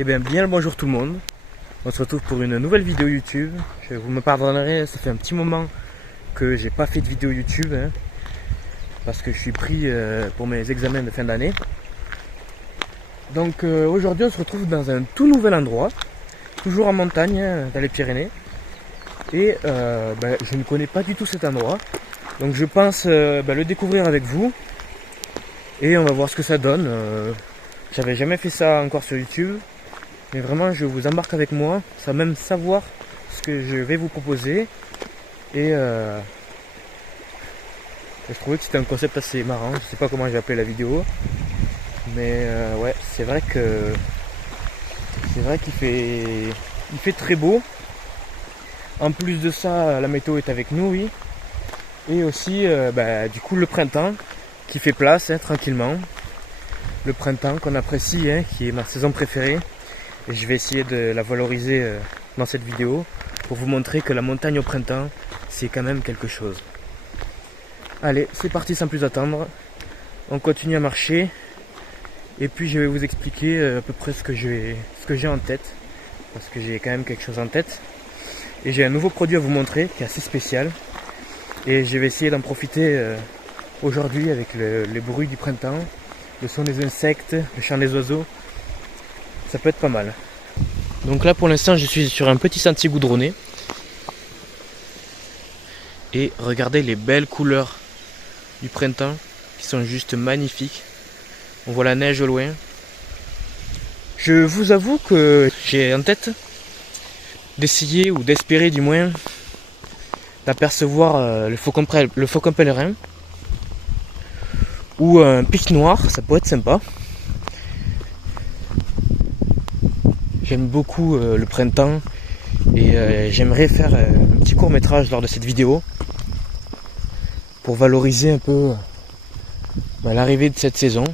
Et bien le bonjour tout le monde. On se retrouve pour une nouvelle vidéo YouTube. Vous me pardonnerez, ça fait un petit moment que j'ai pas fait de vidéo YouTube parce que je suis pris pour mes examens de fin d'année. Donc aujourd'hui on se retrouve dans un tout nouvel endroit, toujours en montagne, dans les Pyrénées. Et je ne connais pas du tout cet endroit. Donc je pense le découvrir avec vous. Et on va voir ce que ça donne. J'avais jamais fait ça encore sur YouTube. Mais vraiment je vous embarque avec moi, sans même savoir ce que je vais vous proposer. Et je trouvais que c'était un concept assez marrant. Je sais pas comment j'ai appelé la vidéo. Mais ouais, c'est vrai qu'il fait très beau. En plus de ça, la météo est avec nous, oui. Et aussi du coup le printemps qui fait place tranquillement. Le printemps qu'on apprécie, qui est ma saison préférée. Et je vais essayer de la valoriser dans cette vidéo pour vous montrer que la montagne au printemps, c'est quand même quelque chose. Allez, c'est parti sans plus attendre. On continue à marcher. Et puis je vais vous expliquer à peu près ce que j'ai en tête. Parce que j'ai quand même quelque chose en tête. Et j'ai un nouveau produit à vous montrer qui est assez spécial. Et je vais essayer d'en profiter aujourd'hui avec les bruits du printemps, le son des insectes, le chant des oiseaux. Ça peut être pas mal. Donc là pour l'instant je suis sur un petit sentier goudronné. Et regardez les belles couleurs du printemps qui sont juste magnifiques. On voit la neige au loin. Je vous avoue que j'ai en tête d'essayer ou d'espérer du moins d'apercevoir le faucon pèlerin ou un pic noir, ça pourrait être sympa. J'aime beaucoup le printemps et j'aimerais faire un petit court métrage lors de cette vidéo pour valoriser un peu l'arrivée de cette saison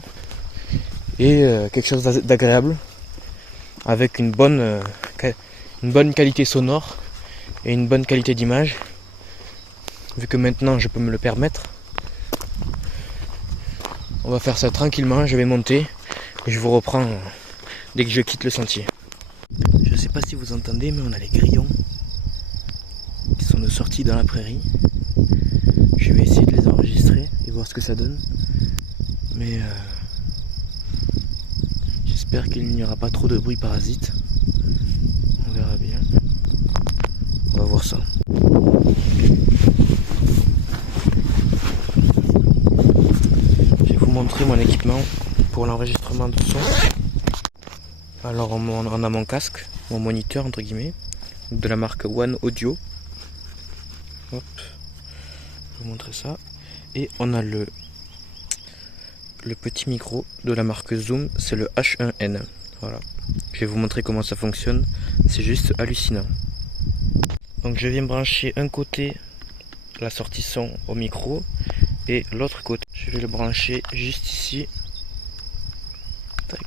et quelque chose d'agréable avec une bonne qualité sonore et une bonne qualité d'image, vu que maintenant je peux me le permettre. On va faire ça tranquillement, je vais monter et je vous reprends dès que je quitte le sentier. Je sais pas si vous entendez, mais on a les grillons qui sont de sortie dans la prairie. Je vais essayer de les enregistrer et voir ce que ça donne. Mais j'espère qu'il n'y aura pas trop de bruit parasite. On verra bien. On va voir ça. Je vais vous montrer mon équipement pour l'enregistrement de son. Alors on a mon casque, mon moniteur entre guillemets, de la marque One Audio. Hop, je vais vous montrer ça. Et on a le petit micro de la marque Zoom, c'est le H1N. Voilà. Je vais vous montrer comment ça fonctionne. C'est juste hallucinant. Donc je viens brancher un côté la sortie son au micro et l'autre côté je vais le brancher juste ici. Tac.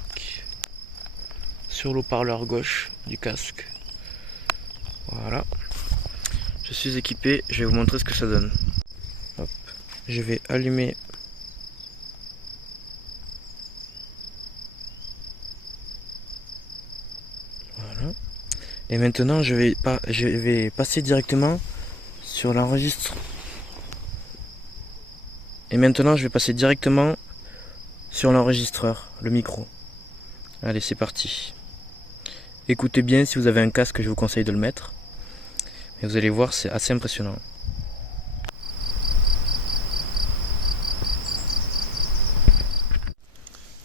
Sur l'haut-parleur gauche du casque. Voilà. Je suis équipé, je vais vous montrer ce que ça donne. Hop. Je vais allumer voilà. Et maintenant je vais passer directement sur l'enregistrement. Et maintenant je vais passer directement sur l'enregistreur, le micro. Allez, c'est parti. Écoutez bien, si vous avez un casque, je vous conseille de le mettre. Et vous allez voir, c'est assez impressionnant.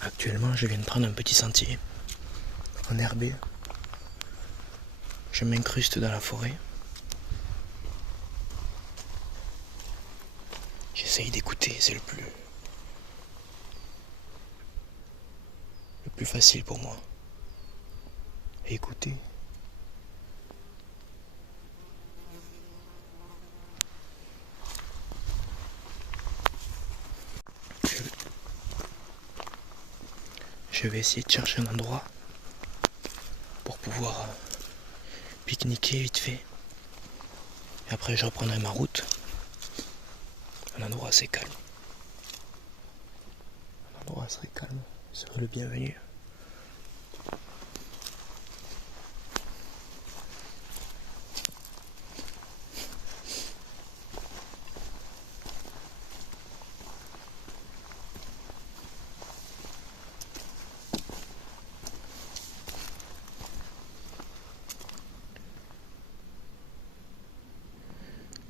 Actuellement, je viens de prendre un petit sentier enherbé. Je m'incruste dans la forêt. J'essaye d'écouter, c'est le plus facile pour moi. Écoutez. Je vais essayer de chercher un endroit pour pouvoir pique-niquer vite fait. Et après je reprendrai ma route. Un endroit assez calme. Un endroit assez calme. Vous serez le bienvenu.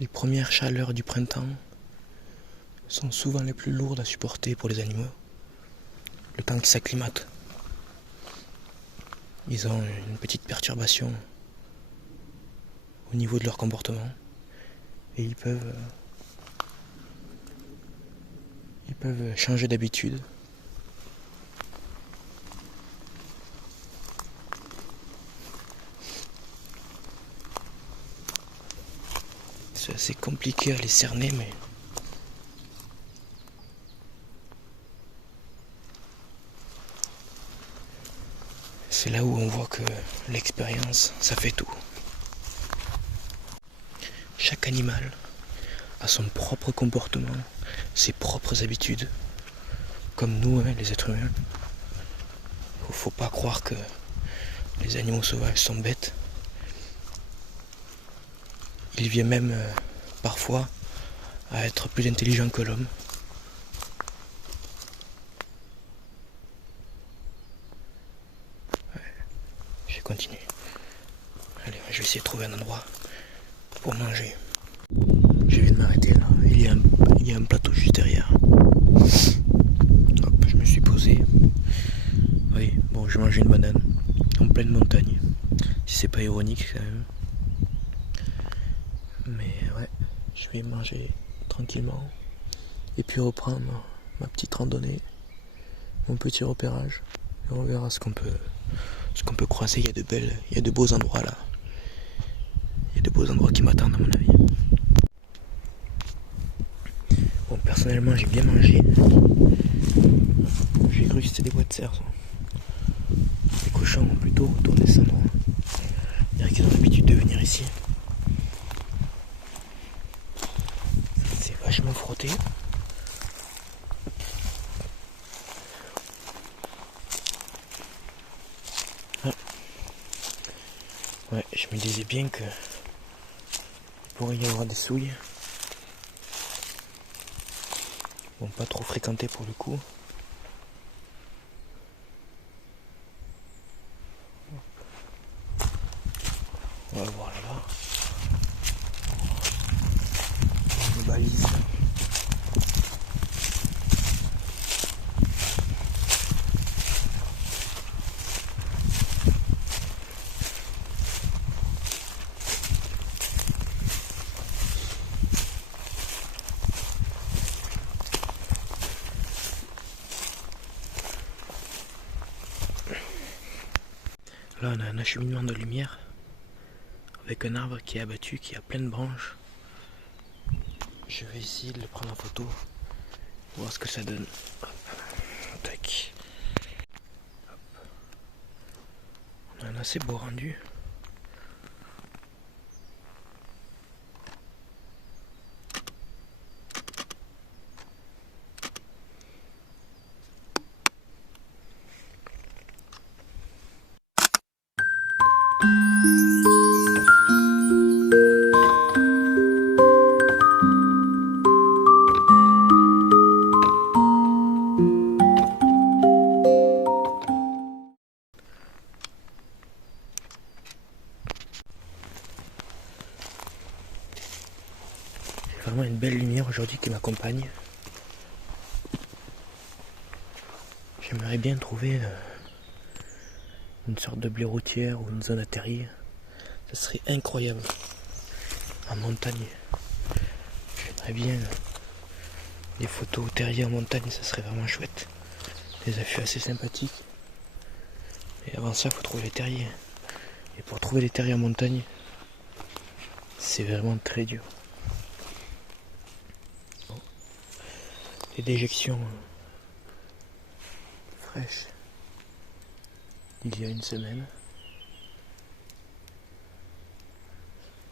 Les premières chaleurs du printemps sont souvent les plus lourdes à supporter pour les animaux. Le temps qu'ils s'acclimatent, ils ont une petite perturbation au niveau de leur comportement et ils peuvent changer d'habitude. C'est assez compliqué à les cerner, mais c'est là où on voit que l'expérience, ça fait tout. Chaque animal a son propre comportement, ses propres habitudes, comme nous, les êtres humains. Faut pas croire que les animaux sauvages sont bêtes. Il vient même parfois à être plus intelligent que l'homme. Ouais, je vais continuer. Allez, je vais essayer de trouver un endroit pour manger. Je viens de m'arrêter là. Il y a un plateau juste derrière. Hop, je me suis posé. Oui, bon, je mange une banane en pleine montagne. Si c'est pas ironique quand même. Mais ouais, je vais manger tranquillement et puis reprendre ma petite randonnée, mon petit repérage, et on verra ce qu'on peut croiser. Il y a de beaux endroits là. Il y a de beaux endroits qui m'attendent à mon avis. Bon, personnellement j'ai bien mangé. J'ai cru que c'était des bois de cerf. Les cochons ont plutôt retourné cet endroit. On dirait qu'ils ont l'habitude de venir ici. C'est vachement frotté. Ouais, je me disais bien que il pourrait y avoir des souilles. Bon, pas trop fréquentées pour le coup. On va voir là-bas. Une balise. Là, on a un acheminement de lumière avec un arbre qui est abattu, qui a plein de branches. Je vais essayer de le prendre en photo, voir ce que ça donne. Hop. Tac. Hop. On a un assez beau rendu. Vraiment une belle lumière aujourd'hui qui m'accompagne. J'aimerais bien trouver une sorte de blé routière ou une zone à terrier. Ça serait incroyable. En montagne. J'aimerais bien des photos au terrier en montagne, ça serait vraiment chouette. Des affûts assez sympathiques. Et avant ça, il faut trouver les terriers. Et pour trouver les terriers en montagne, c'est vraiment très dur. Les déjections fraîches il y a une semaine.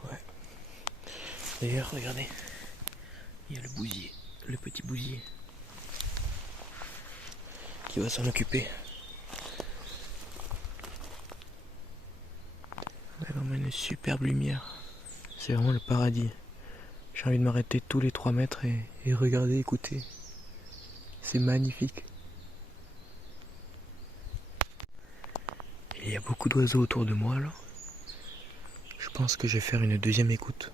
Ouais. D'ailleurs, regardez, il y a le bousier, le petit bousier qui va s'en occuper. On a vraiment une superbe lumière. C'est vraiment le paradis. J'ai envie de m'arrêter tous les 3 mètres et regarder, écouter. C'est magnifique. Il y a beaucoup d'oiseaux autour de moi là. Je pense que je vais faire une deuxième écoute.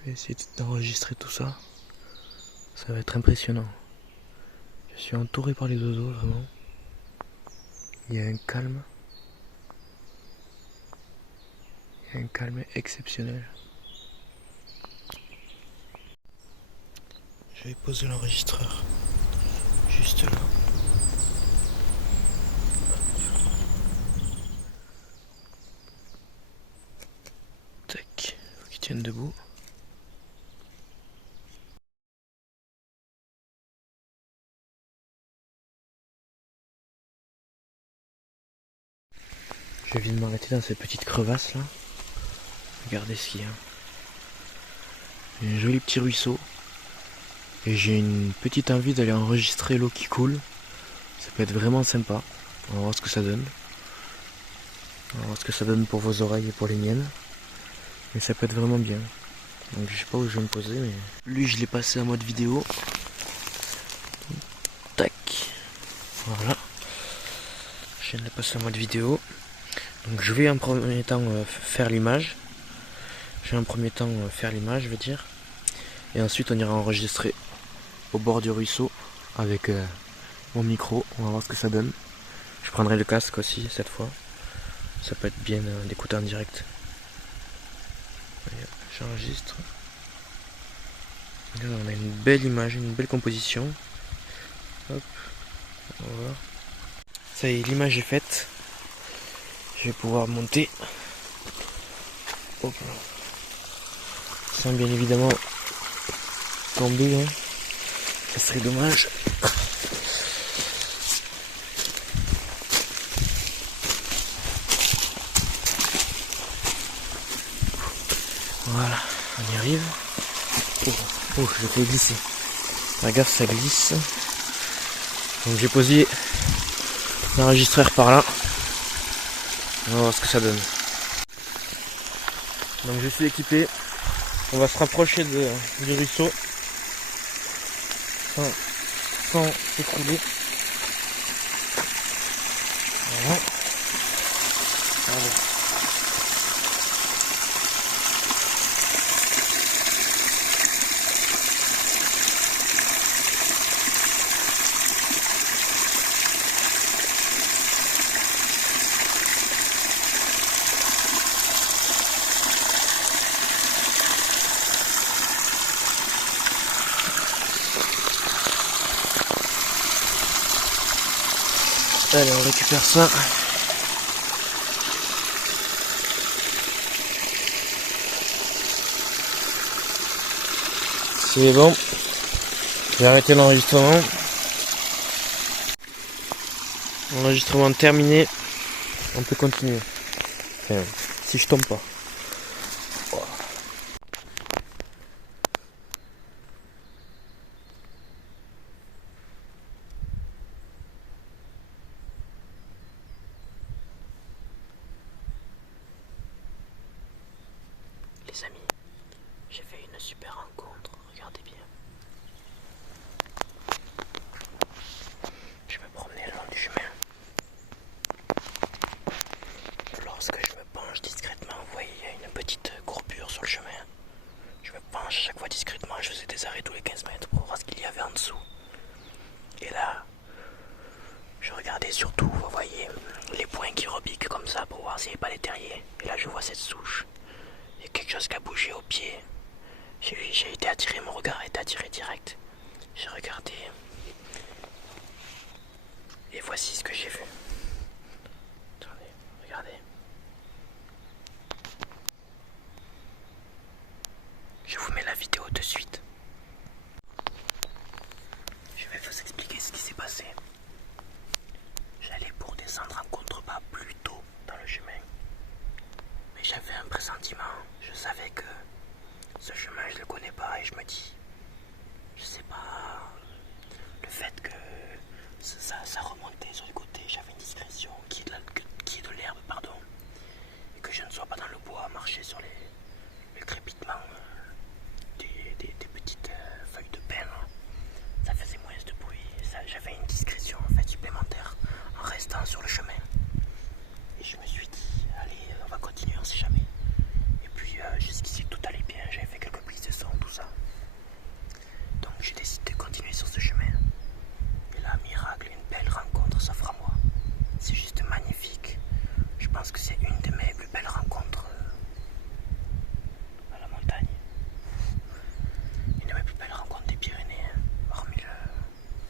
Je vais essayer d'enregistrer tout ça. Ça va être impressionnant. Je suis entouré par les oiseaux, vraiment. Il y a un calme. Il y a un calme exceptionnel. Je vais poser l'enregistreur juste là. Tac, faut qu'il tienne debout. Je viens de m'arrêter dans cette petite crevasse là. Regardez ce qu'il y a. Un joli petit ruisseau. Et j'ai une petite envie d'aller enregistrer l'eau qui coule. Ça peut être vraiment sympa. On va voir ce que ça donne. On va voir ce que ça donne pour vos oreilles et pour les miennes. Mais ça peut être vraiment bien. Donc je sais pas où je vais me poser, mais lui je l'ai passé en mode vidéo. Tac. Voilà. Je viens de le passer en mode vidéo. Donc je vais en premier temps faire l'image. Je vais en premier temps faire l'image, je veux dire. Et ensuite on ira enregistrer au bord du ruisseau avec mon micro. On va voir ce que ça donne. Je prendrai le casque aussi cette fois. Ça peut être bien d'écouter en direct. J'enregistre. On a une belle image, une belle composition. Hop. On va voir. Ça y est, l'image est faite. Je vais pouvoir monter. Hop. Sans bien évidemment tomber. Hein. Ça serait dommage. Voilà, on y arrive. Oh, je fais glisser. Regarde, ça glisse. Donc j'ai posé l'enregistreur par là. On va voir ce que ça donne. Donc je suis équipé. On va se rapprocher du ruisseau. Sans s'écrouler. Voilà. Allez. Allez, on récupère ça. C'est bon. Je vais arrêter l'enregistrement. Enregistrement terminé. On peut continuer. Enfin, si je tombe pas. Les amis, j'ai fait une super rencontre, regardez bien. Je me promenais le long du chemin. Lorsque je me penche discrètement, vous voyez, il y a une petite courbure sur le chemin. Je me penche à chaque fois discrètement, je faisais des arrêts tous les 15 mètres pour voir ce qu'il y avait en dessous. Et là, je regardais surtout, vous voyez, les points qui repiquent comme ça pour voir s'il n'y avait pas les terriers. Et là, je vois cette souche. Il y a quelque chose qui a bougé au pied. J'ai été attiré, mon regard a été attiré direct. J'ai regardé. Et voici ce que j'ai vu. Attendez, regardez. Je vous mets la vidéo de suite. Je vais vous expliquer ce qui s'est passé. J'allais pour descendre en contrebas plus tôt dans le chemin. Mais j'avais un pressentiment. Je savais que ce chemin, je le connais pas et je me dis, je sais pas, le fait que ça remontait sur le côté, j'avais une discrétion qui est de l'herbe, pardon, et que je ne sois pas dans le bois à marcher sur le crépitement des petites feuilles de pin. Ça faisait moins de bruit, j'avais une discrétion en fait supplémentaire en restant sur le chemin. Et je me suis dit, allez, on va continuer, on sait jamais. Et puis jusqu'ici tout allait bien, j'avais fait quelques prises de ça. Donc j'ai décidé de continuer sur ce chemin. Et là, miracle, une belle rencontre s'offre à moi. C'est juste magnifique. Je pense que c'est une de mes plus belles rencontres à la montagne. Une de mes plus belles rencontres des Pyrénées, hormis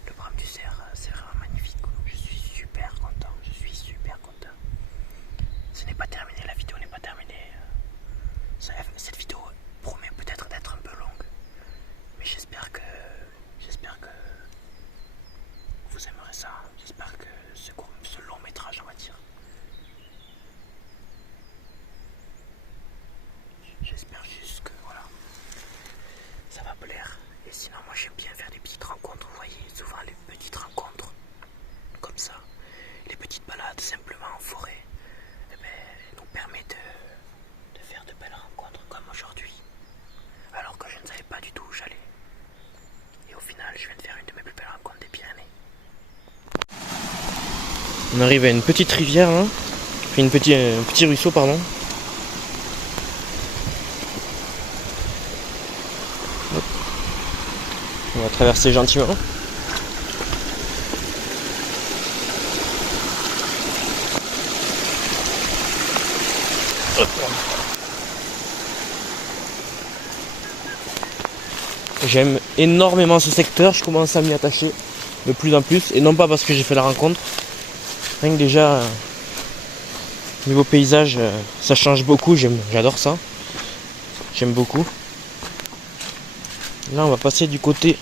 le Bram du Cerf. C'est vraiment magnifique. Je suis super content. Ce n'est pas terminé, la vidéo n'est pas terminée. Cette vidéo promet peut-être d'être un peu longue. Mais j'espère que vous aimerez ça. J'espère que ce long métrage, on va dire. J'espère juste que voilà, ça va plaire. Et sinon, moi j'aime bien faire des petites rencontres. Vous voyez, souvent les petites rencontres comme ça, les petites balades simplement en forêt, nous permettent de faire de belles rencontres comme aujourd'hui. Alors que je ne savais pas du tout où j'allais. Et au final, je viens de faire une de mes plus belles rencontres des Pyrénées. On arrive à une petite rivière, hein. Un petit ruisseau, pardon. Hop. On va traverser gentiment. Hop. J'aime énormément ce secteur, je commence à m'y attacher de plus en plus, et non pas parce que j'ai fait la rencontre. Rien que déjà, niveau paysage, ça change beaucoup, j'adore ça. J'aime beaucoup. Là, on va passer du côté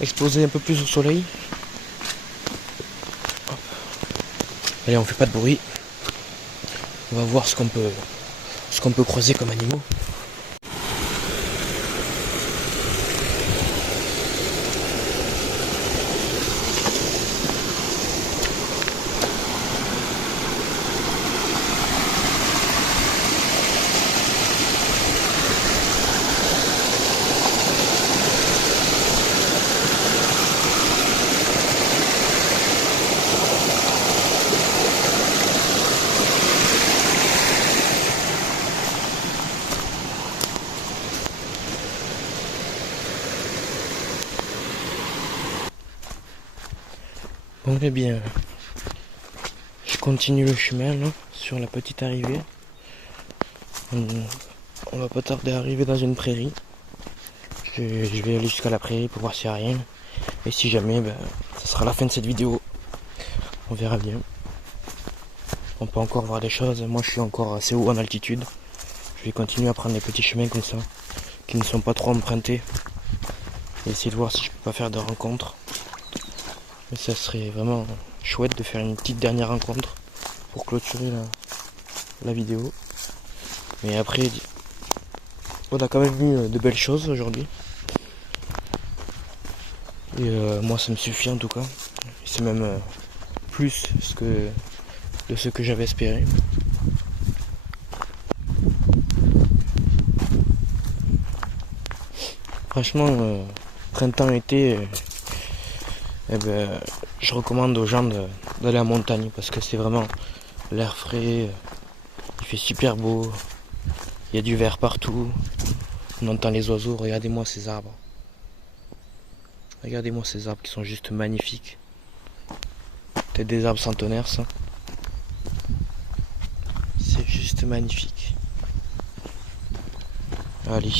exposé un peu plus au soleil. Hop. Allez, on fait pas de bruit. On va voir ce qu'on peut croiser comme animaux. Bon, eh bien, je continue le chemin là, sur la petite arrivée. On va pas tarder à arriver dans une prairie. Je vais aller jusqu'à la prairie pour voir s'il n'y a rien. Et si jamais, ça sera la fin de cette vidéo. On verra bien. On peut encore voir des choses. Moi, je suis encore assez haut en altitude. Je vais continuer à prendre des petits chemins comme ça, qui ne sont pas trop empruntés. Et essayer de voir si je peux pas faire de rencontres. Mais ça serait vraiment chouette de faire une petite dernière rencontre pour clôturer la vidéo. Mais après, on a quand même vu de belles choses aujourd'hui. Et moi ça me suffit en tout cas. C'est même plus de ce que j'avais espéré. Franchement, printemps-été, je recommande aux gens d'aller en montagne parce que c'est vraiment l'air frais, il fait super beau, il y a du vert partout, on entend les oiseaux. Regardez-moi ces arbres. Regardez-moi ces arbres qui sont juste magnifiques. Peut-être des arbres centenaires, ça. C'est juste magnifique. Allez,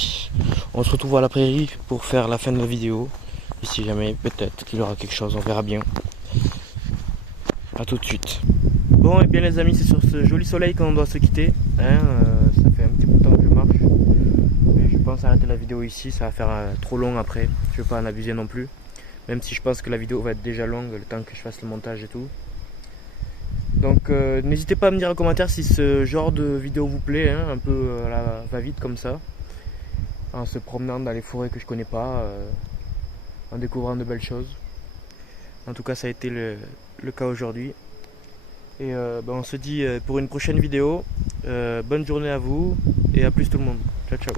on se retrouve à la prairie pour faire la fin de la vidéo. Et si jamais, peut-être qu'il y aura quelque chose, on verra bien. A tout de suite. Bon, et bien les amis, c'est sur ce joli soleil qu'on doit se quitter. Ça fait un petit bout de temps que je marche. Et je pense arrêter la vidéo ici, ça va faire trop long après. Je ne veux pas en abuser non plus. Même si je pense que la vidéo va être déjà longue, le temps que je fasse le montage et tout. Donc n'hésitez pas à me dire en commentaire si ce genre de vidéo vous plaît, un peu à la va-vite comme ça. En se promenant dans les forêts que je connais pas, en découvrant de belles choses. En tout cas, ça a été le cas aujourd'hui. Et on se dit pour une prochaine vidéo. Bonne journée à vous et à plus tout le monde. Ciao ciao.